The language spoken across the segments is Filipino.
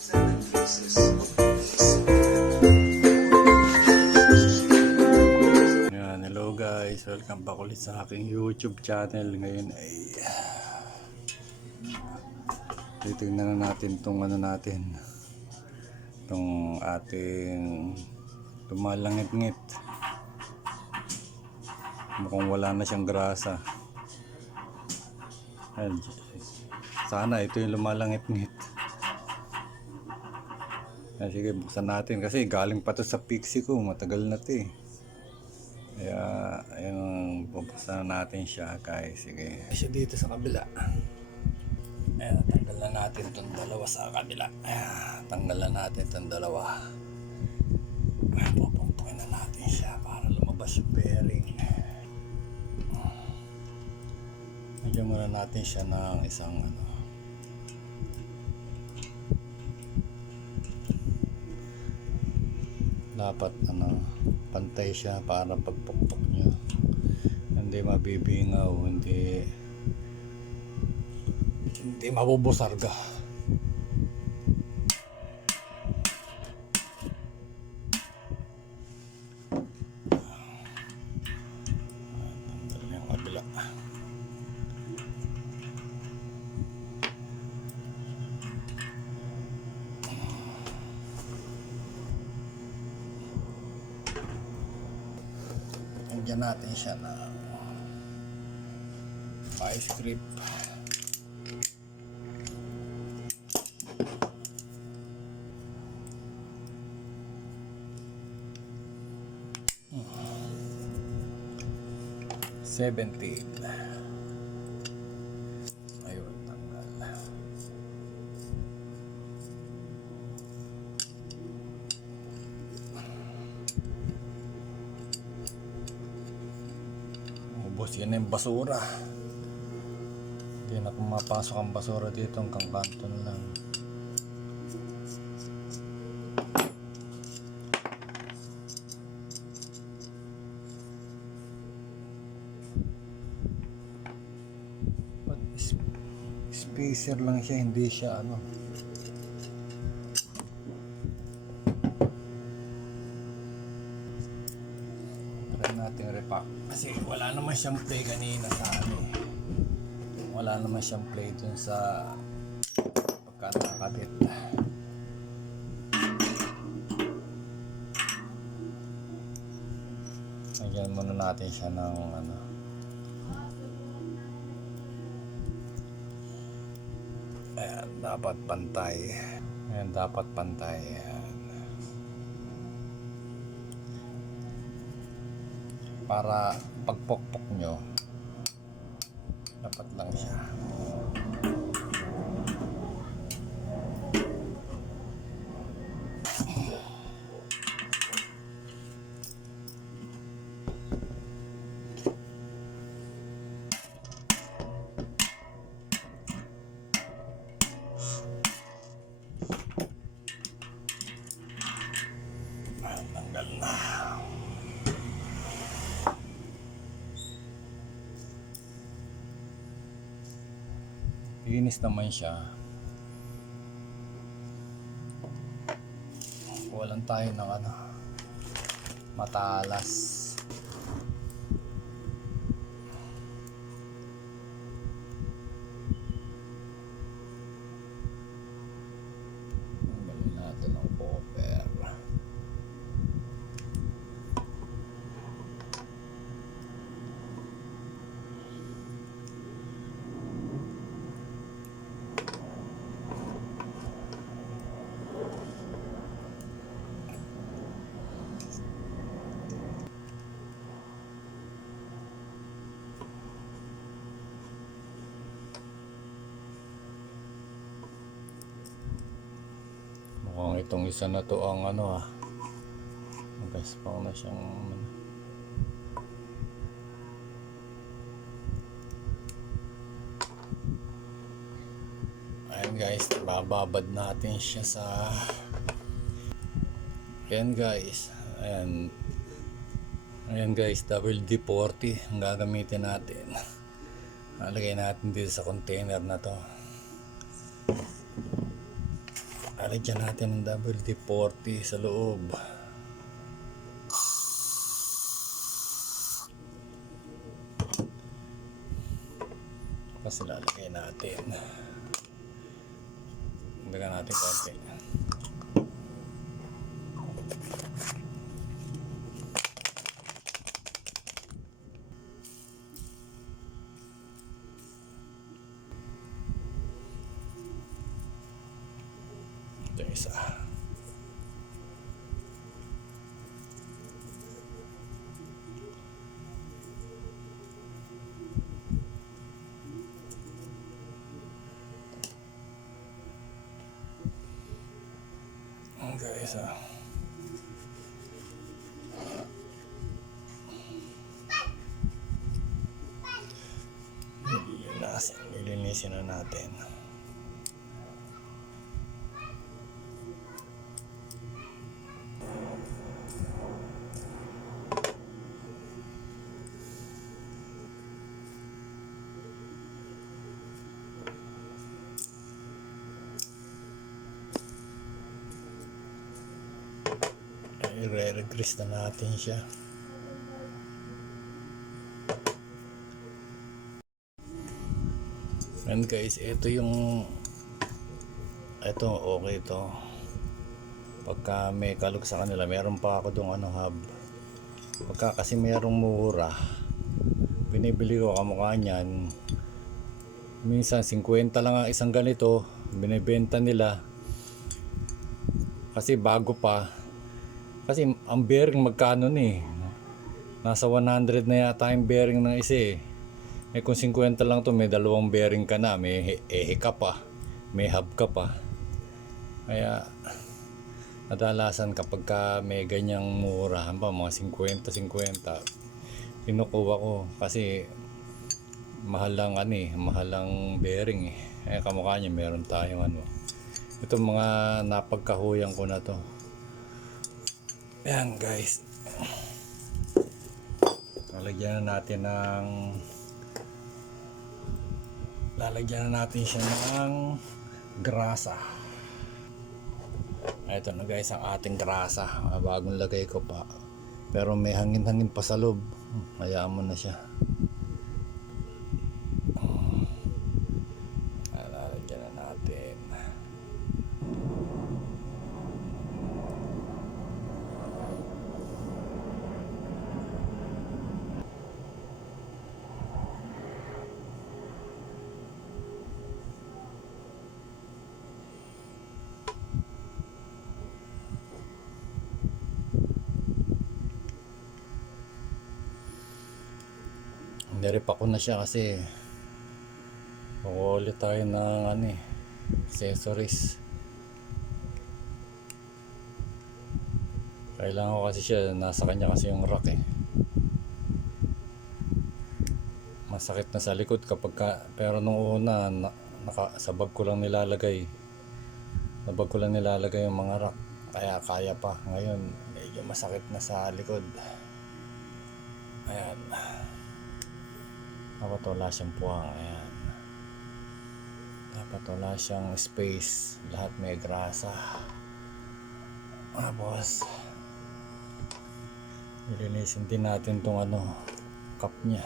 Yan, hello guys, welcome back ulit sa aking YouTube channel. Ngayon ay titignan na natin tong tong ating lumalangit-ngit. Mukhang wala na siyang grasa. Ayan, sana ito yung lumalangit-ngit. Sige, buksan natin kasi galing pa to sa Pixie ko, matagal na to eh. Kaya ayun, bubuksan natin siya guys. Sige, siya dito sa kabila. Ayan, tanggalan natin itong dalawa sa kabila. Ayan, tanggalan natin itong dalawa. Ayan, pupukpukin na natin siya para lumabas yung bearing. Medyo muna natin siya ng isang dapat pantay siya para pagpukpok nyo hindi mabibingaw, hindi mabubusarga. Tanggal yung kabila. Lagyan natin siya ng vice grip. $17. Ayun, tanggal. Ubos yan yung basura. Hindi na pumapasok ang basura dito, hanggang kanto na lang. Spacer lang siya, hindi siya try natin repack kasi wala naman siyang play kanina sa wala naman siyang play dun sa pagkakabit. Lagyan muna natin siya ng ayan, dapat pantay. Ayan, dapat pantay. Ayan. Para pagpokpok nyo, dapat lang siya. Tanggal na. Linis naman siya. Walang tayo ng matalas. Tanggalin natin ang popper. Mukhang itong isa na to ang magaspang na siyang ayan guys, bababad natin siya sa ayan guys, ayan guys, WD-40 ang gagamitin natin. Lagay natin dito sa container na to. Alagyan natin ng WD-40 sa loob. Tapos ilalagay natin. Lagyan natin konti. Ito isa. Guys, nilinisin na natin. I-re-grease na natin siya. And guys, ito okay ito. Pagka may kalog sa kanila, meron pa ako dong hub. Pagka kasi merong mura, binibili ko kamukha niyan. Minsan 50 lang ang isang ganito, binibenta nila. Kasi bago pa. Kasi ang bearing magkano nasa 100 na yata yung bearing ng isa eh. Kung 50 lang to, may dalawang bearing ka na, may ehe ka pa, may hub ka pa. Kaya nadalasan kapag ka may ganyang mura, mga 50, kinukuha ko kasi mahal lang mahal lang bearing eh. Kamukha niya meron tayong itong mga napagkahuyan ko na to. Ayan guys, lalagyan na natin siya ng grasa. Ito na guys ang ating grasa. Bagong lagay ko pa, pero may hangin-hangin pa sa loob. Hayaan mo na siya. Lalagyan na natin. Nirip ako na siya kasi ulit tayo ng accessories. Kailangan ko kasi siya, nasa kanya kasi yung rack eh. Masakit na sa likod pero nung una sa bag ko lang nilalagay. Sa bag ko lang nilalagay yung mga rack. Kaya pa. Ngayon medyo masakit na sa likod. Ayan. Dapat wala siyang puwang. Ayan. Dapat wala siyang space. Lahat may grasa. Tapos nilinisin din natin tong cup niya.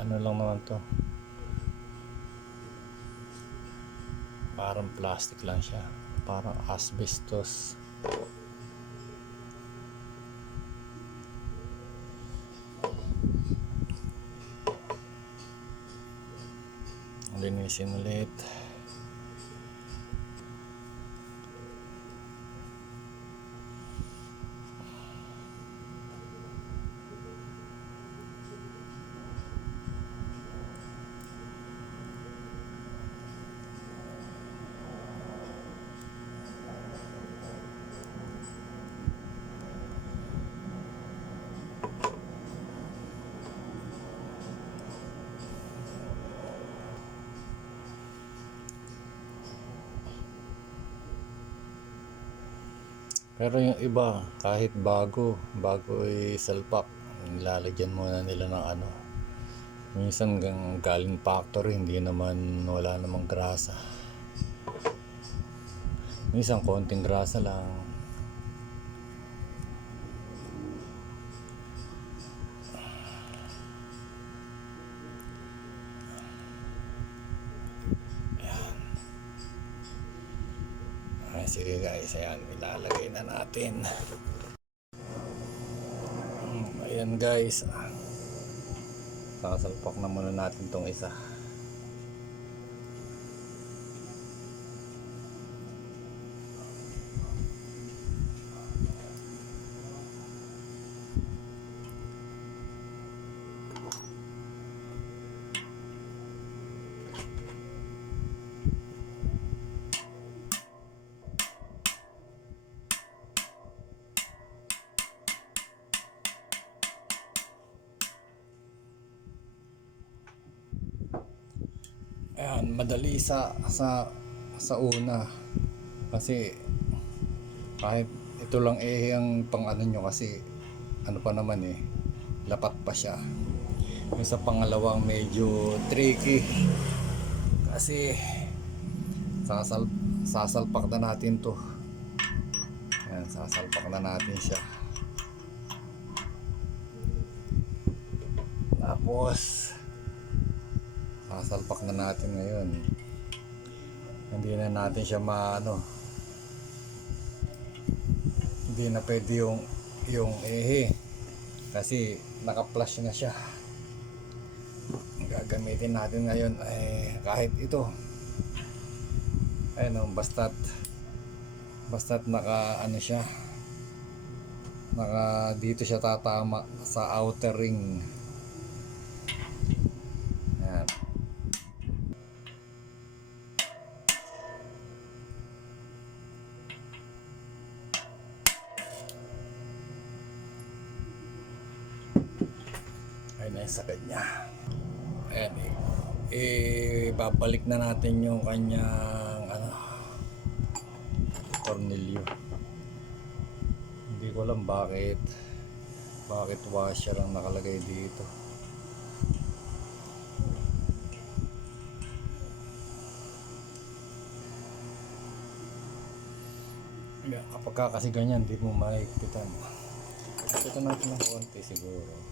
Lang naman to, parang plastic lang siya, parang asbestos. Linisin ulit. Pero yung iba, kahit bago salpak, nilalagyan muna nila ng ano. Minsan galing factory, hindi naman, wala namang grasa. Minsan konting grasa lang. Ay, sige guys, ayan, ilalagay na natin. Ayan guys, sasalpak na muna natin tong isa. Ayan, madali sa una kasi kahit ito lang ang pang ano nyo, kasi ano pa naman lapat pa siya. Yung sa pangalawang medyo tricky kasi sasalpak na natin to. Ayan, sasalpak na natin siya. Tapos sasalpak na natin ngayon. Hindi na natin siya hindi na pwede yung kasi naka-flush na siya. Gagamitin natin ngayon kahit ito, ayun, basta't naka ano siya, naka dito siya tatama sa outer ring. Ayan. Ayun na yung sakit niya. Ayan, babalik na natin yung kanyang tornilyo. Hindi ko alam bakit washer ang nakalagay dito. Kapag kasi ganyan, hindi mo mahigpitan. Ito natin ng konti siguro.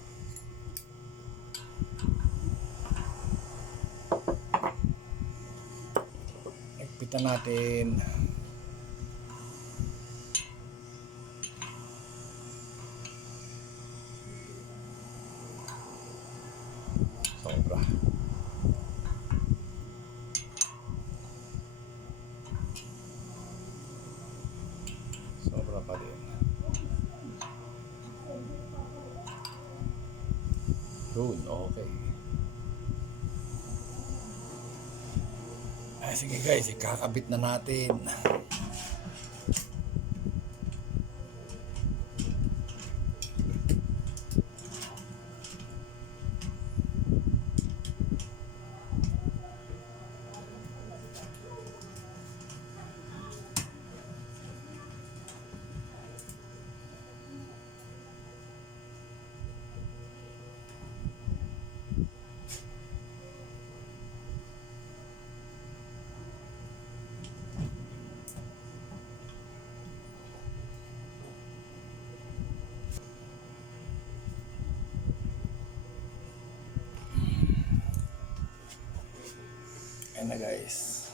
Higpitan natin. Sobra. Sobra pa rin. Good, okay. Sige guys, ikakabit na natin. Ayan na guys,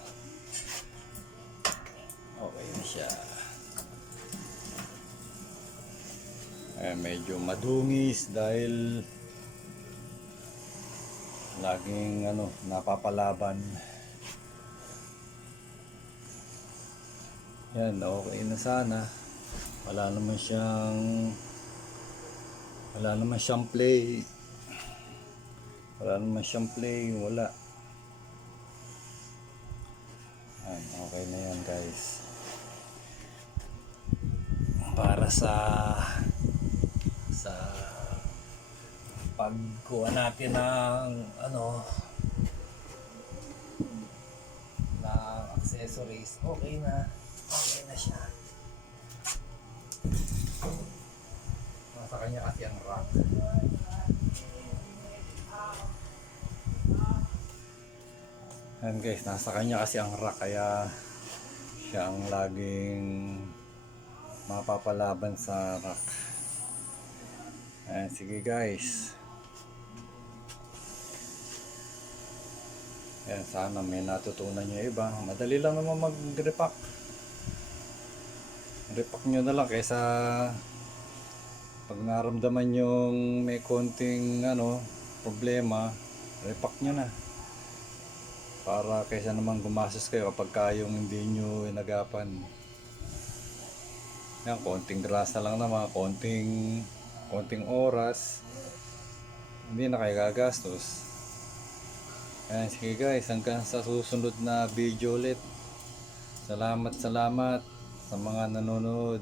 okay na siya. Medyo madungis dahil laging napapalaban. Yan, okay na sana. Wala naman siyang play. Wala. Yan, okay na yan guys. Para sa pagkuha natin ng ng accessories, okay na siya. nasa kanya kasi ang rack. Ayan guys, nasa kanya kasi ang rack, kaya siya ang laging mapapalaban sa rack. Ayan, sige guys. Ayan, sana may natutunan nyo iba. Madali lang naman mag-repack. Repack nyo na lang kaysa pag naramdaman yung may konting problema, repack nyo na. Para kaysa naman gumastos kayo kapag yung hindi nyo inagapan. Yan, konting grasa lang naman, konting oras, hindi na kayo gagastos. Ayan, sige guys, hanggang sa susunod na video ulit. Salamat sa mga nanonood.